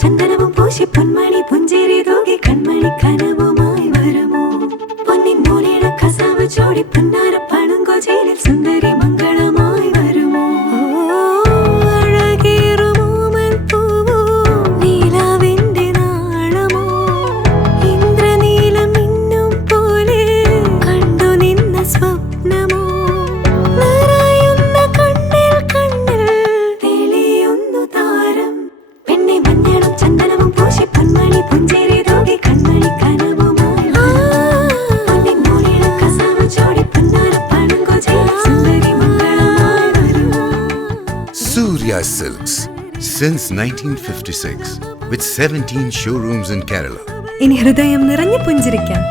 ചന്ദനവും പൂശി പൊന്മണി പുഞ്ചിരി തൂകി കൺമണി കനവുമായി വരുമോ പൊന്നിൻ മൂലയുടെ കസാവ് ചോടി പൊന്നാര പണങ്കോചയിലിൽ സുന്ദരി മംഗളമായി വരുമോ അഴകേറുമോ മൽപ്പൂവോ നീലാവിന്റെ നാളമോ ഇന്ദ്രനീലം മിന്നും പോലെ കണ്ടു നിന്ന സ്വപ്നമോ നിറയുന്ന കണ്ണിൽ കണ്ണിൽ തെളിയുന്നു താരം പെണ്ണെ മഞ്ഞളും ചന്ദനവും പൂശി പൊന്മണി പുഞ്ചിരി തൂകി കൺമണി കനവുമായി പൊന്നിൻ മൂലയുടെ കസാവ് ചോടി പൊന്നാര പണങ്കോചയിലിൽ സുന്ദരി മംഗളമായി വരുമോ Surya Silks since 1956 with 17 showrooms in Kerala. ഇനി ഹൃദയം നിറഞ്ഞു പുഞ്ചിരിക്കാം.